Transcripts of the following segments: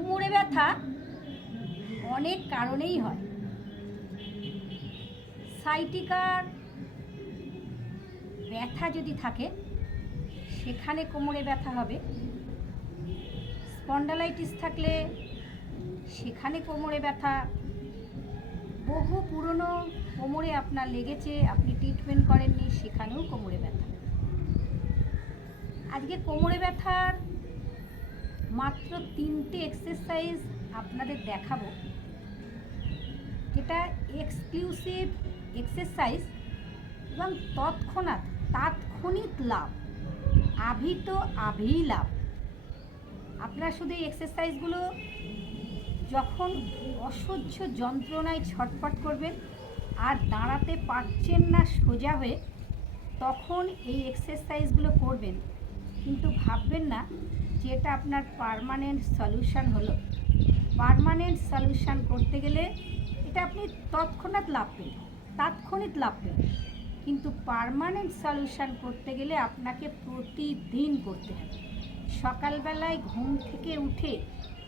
কোমরে ব্যথা অনেক কারণেই হয়। সাইটিকার ব্যথা যদি থাকে সেখানে কোমরে ব্যথা হবে, স্পন্ডালাইটিস থাকলে সেখানে কোমরে ব্যথা, বহু পুরনো কোমরে আপনার লেগেছে, আপনি ট্রিটমেন্ট করেননি, সেখানেও কোমরে ব্যথা। আজকে কোমরে ব্যথার মাত্র 3টে এক্সারসাইজ আপনাদের দেখাবো, যেটা এক্সক্লুসিভ এক্সারসাইজ এবং তাৎক্ষণিক লাভ, আভি লাভ। আপনারা শুধু এই এক্সারসাইজগুলো যখন অসহ্য যন্ত্রণায় ছটফট করবেন আর দাঁড়াতে পারছেন না সোজা হয়ে, তখন এই এক্সারসাইজগুলো করবেন, কিন্তু ভাববেন না যে এটা আপনার পার্মানেন্ট সলিউশন হলো। পার্মানেন্ট সলিউশন করতে গেলে এটা আপনি তাৎক্ষণিক লাভ পেন, কিন্তু পার্মানেন্ট সলিউশন করতে গেলে আপনাকে প্রতিদিন করতে হবে। সকালবেলায় ঘুম থেকে উঠে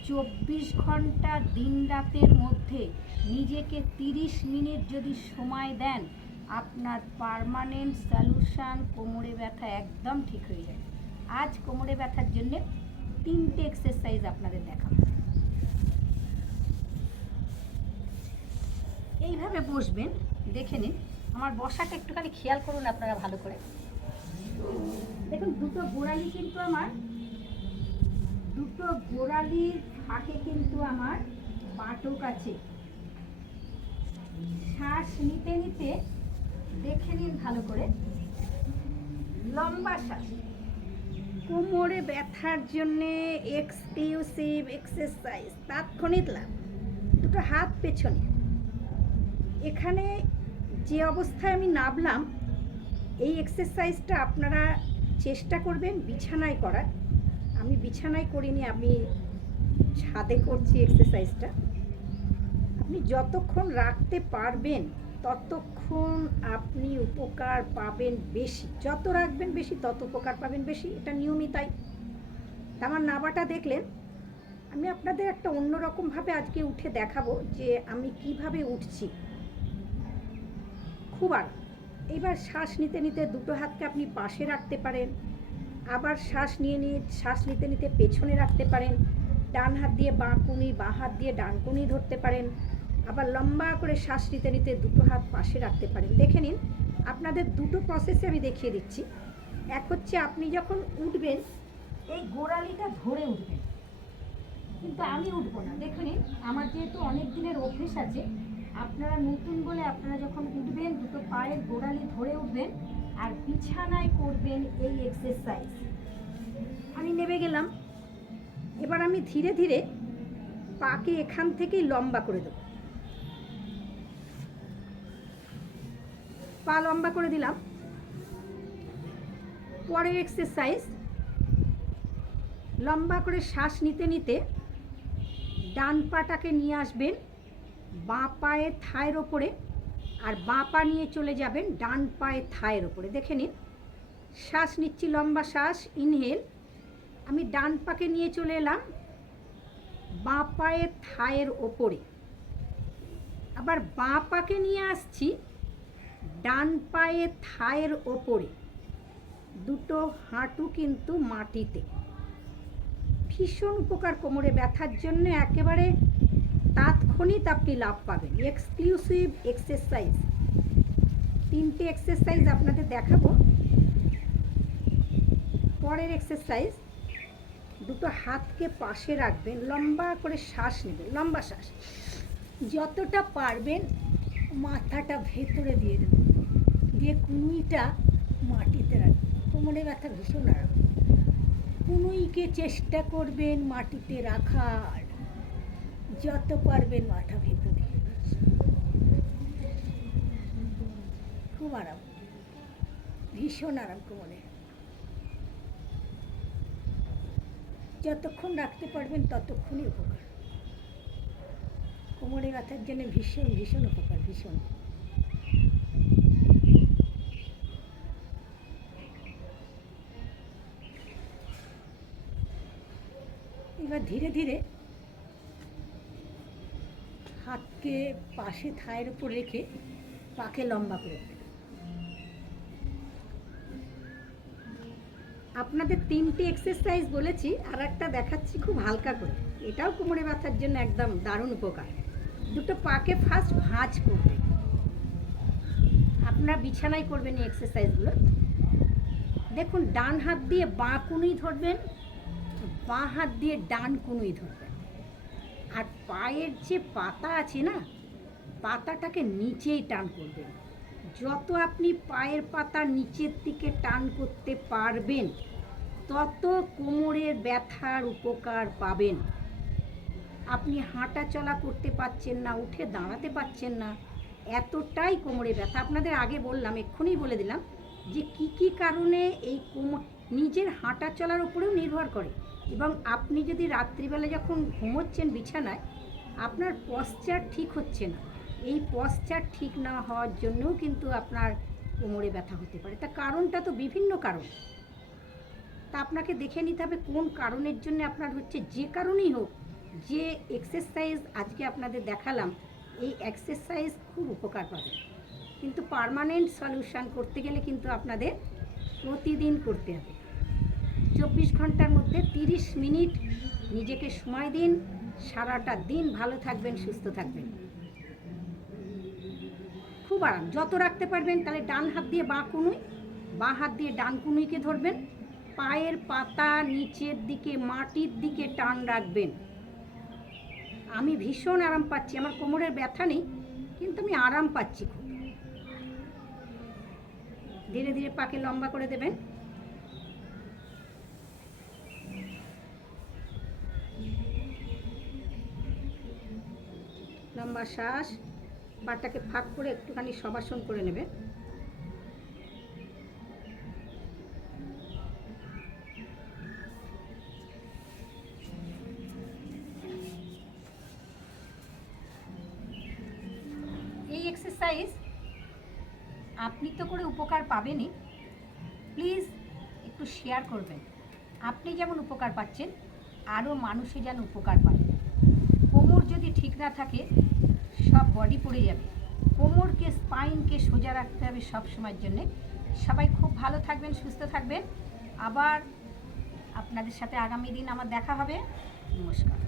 24 ঘন্টা দিন রাতের মধ্যে নিজেকে 30 মিনিট যদি সময় দেন, আপনার পার্মানেন্ট সলিউশন কোমরে ব্যথা একদম ঠিক হয়ে যাবে। আজ কোমরে ব্যথার জন্য 3টে এক্সারসাইজ আপনাদের দেখাবো। এইভাবে বসবেন, দেখে নিন। আমার বসাটা একটুখানি খেয়াল করুন আপনারা ভালো করে। দেখুন, দুটো গোড়ালির ফাঁকে কিন্তু আমার বাটক আছে। শ্বাস নিতে নিতে দেখে নিন ভালো করে, লম্বা শ্বাস। কোমরে ব্যথার জন্যে এক্সক্লুসিভ এক্সারসাইজ, তাৎক্ষণিক লাভ। দুটো হাত পেছনে। এখানে যে অবস্থায় আমি নামলাম, এই এক্সারসাইজটা আপনারা চেষ্টা করবেন বিছানায় করার। আমি বিছানায় করিনি, আমি ছাদে করছি এক্সারসাইজটা। আপনি যতক্ষণ রাখতে পারবেন ততক্ষণ আপনি উপকার পাবেন বেশি। যত রাখবেন বেশি, তত উপকার পাবেন বেশি। এটা নিয়মই তাই। আমার নাবাটা দেখলেন। আমি আপনাদের একটা অন্যরকমভাবে আজকে উঠে দেখাবো যে আমি কিভাবে উঠছি। খুব আরাম। এবার শ্বাস নিতে নিতে দুটো হাতকে আপনি পাশে রাখতে পারেন, আবার শ্বাস নিতে নিতে পেছনে রাখতে পারেন। ডান হাত দিয়ে বাঁ কুনি, বাঁ হাত দিয়ে ডান কুনি ধরতে পারেন। আবার লম্বা করে শ্বাস নিতে নিতে দুটো হাত পাশে রাখতে পারেন। দেখে নিন, আপনাদের দুটো প্রসেসে আমি দেখিয়ে দিচ্ছি। এক হচ্ছে আপনি যখন উঠবেন, এই গোড়ালিটা ধরে উঠবেন, কিন্তু আমি উঠবো না। দেখে নিন, আমার যেহেতু অনেক দিনের অভ্যেস আছে, আপনারা নতুন বলে আপনারা যখন উঠবেন দুটো পায়ের গোড়ালি ধরে উঠবেন আর বিছানায় করবেন এই এক্সারসাইজ। আমি নেমে গেলাম। এবার আমি ধীরে ধীরে পাকে এখান থেকেই লম্বা করে দেব। পা লম্বা করে দিলাম। পরের এক্সারসাইজ, লম্বা করে শ্বাস নিতে নিতে ডান পাটাকে নিয়ে আসবেন বাঁ পায়ের থায়ের ওপরে, আর বাঁ পা নিয়ে চলে যাবেন ডান পায়ের থায়ের ওপরে। দেখে নিন, শ্বাস নিচ্ছি, লম্বা শ্বাস, ইনহেল। আমি ডান পাকে নিয়ে চলে এলাম বাঁ পায়ের থায়ের ওপরে, আবার বাঁ পাকে নিয়ে আসছি ডান পায়ের থায়ের ওপরে। দুটো হাঁটু কিন্তু মাটিতে। ভীষণ উপকার কোমরে ব্যথার জন্য, একেবারে তাৎক্ষণিক আপনি লাভ পাবেন। Exclusive exercise. 3টে এক্সারসাইজ আপনাদের দেখাবো। পরের এক্সারসাইজ, দুটো হাতকে পাশে রাখবেন, লম্বা করে শ্বাস নেবেন, লম্বা শ্বাস। যতটা পারবেন মাথাটা ভেতরে দিয়ে দেবেন, দিয়ে কুনুইটা মাটিতে রাখবেন। কোমরে ব্যথা ভীষণ আরাম। কুনুইকে চেষ্টা করবেন মাটিতে রাখার, যত পারবেন মাথা ভেতরে। খুব আরাম, ভীষণ আরাম কোমরে। যতক্ষণ রাখতে পারবেন ততক্ষণই উপকার। কোমরে ব্যথার জন্য ভীষণ ভীষণ উপকার, ভীষণ। এবার ধীরে ধীরে হাতকে পাশে থায়ের উপর রেখে পাকে লম্বা করে দেবেন। আপনাদের 3টে এক্সারসাইজ বলেছি, আর একটা দেখাচ্ছি খুব হালকা করে। এটাও কোমরে ব্যথার জন্য একদম দারুণ উপকার। দুটো পাকে ফার্স্ট ভাঁজ করবেন। আপনারা বিছানায় করবেন এই এক্সারসাইজগুলো। দেখুন, ডান হাত দিয়ে বাঁ কুনুই ধরবেন, বাঁ হাত দিয়ে ডান কুনুই ধরবেন। আর পায়ের যে পাতা আছে না, পাতাটাকে নিচেই টান করবেন। যত আপনি পায়ের পাতা নিচের দিকে টান করতে পারবেন, তত কোমরের ব্যথার উপকার পাবেন। আপনি হাঁটা চলা করতে পারছেন না, উঠে দাঁড়াতে পারছেন না, এতটাই কোমরে ব্যথা। আপনাদের আগে বললাম, এক্ষুনি বলে দিলাম যে কি কি কারণে এই কোমর নিজের হাঁটা চলার উপরেও নির্ভর করে। এবং আপনি যদি রাত্রিবেলা যখন ঘুমোচ্ছেন বিছানায়, আপনার পশ্চার ঠিক হচ্ছে না, এই পশ্চার ঠিক না হওয়ার জন্যও কিন্তু আপনার কোমরে ব্যথা হতে পারে। তা কারণটা তো বিভিন্ন কারণ, তা আপনাকে দেখে নিতে হবে কোন কারণের জন্য আপনার হচ্ছে। যে কারণেই হোক, যে এক্সারসাইজ আজকে আপনাদের দেখালাম, এই এক্সারসাইজ খুব উপকার পাবে। কিন্তু পার্মানেন্ট সলিউশন করতে গেলে কিন্তু আপনাদের প্রতিদিন করতে হবে। 24 ঘন্টার মধ্যে 30 মিনিট নিজেকে সময় দিন। সারাটা দিন ভালো থাকবেন, সুস্থ থাকবেন। খুব আরাম, যত রাখতে পারবেন। তাহলে ডান হাত দিয়ে বাঁ কুনুই, বাঁ হাত দিয়ে ডান কুনুইকে ধরবেন। পায়ের পাতা নিচের দিকে মাটির দিকে টান রাখবেন। আমি ভীষণ আরাম পাচ্ছি, আমার কোমরের ব্যথা নেই, কিন্তু আমি আরাম পাচ্ছি খুব। ধীরে ধীরে পাকে লম্বা করে দেবেন। লম্বা শ্বাস, পাটাকে ফাঁক করে একটুখানি শবাসন করে নেবেন। এই এক্সারসাইজ আপনি তো করে উপকার পাবেনই, প্লিজ একটু শেয়ার করবেন। আপনি যেমন উপকার পাচ্ছেন, আরও মানুষে যেন উপকার পায়। কোমর যদি ঠিক না থাকে, সব বডি পড়ে যাবে। কোমরকে, স্পাইনকে সোজা রাখতে হবে সব সময়ের জন্যে। সবাই খুব ভালো থাকবেন, সুস্থ থাকবেন। আবার আপনাদের সাথে আগামী দিন আমার দেখা হবে। নমস্কার।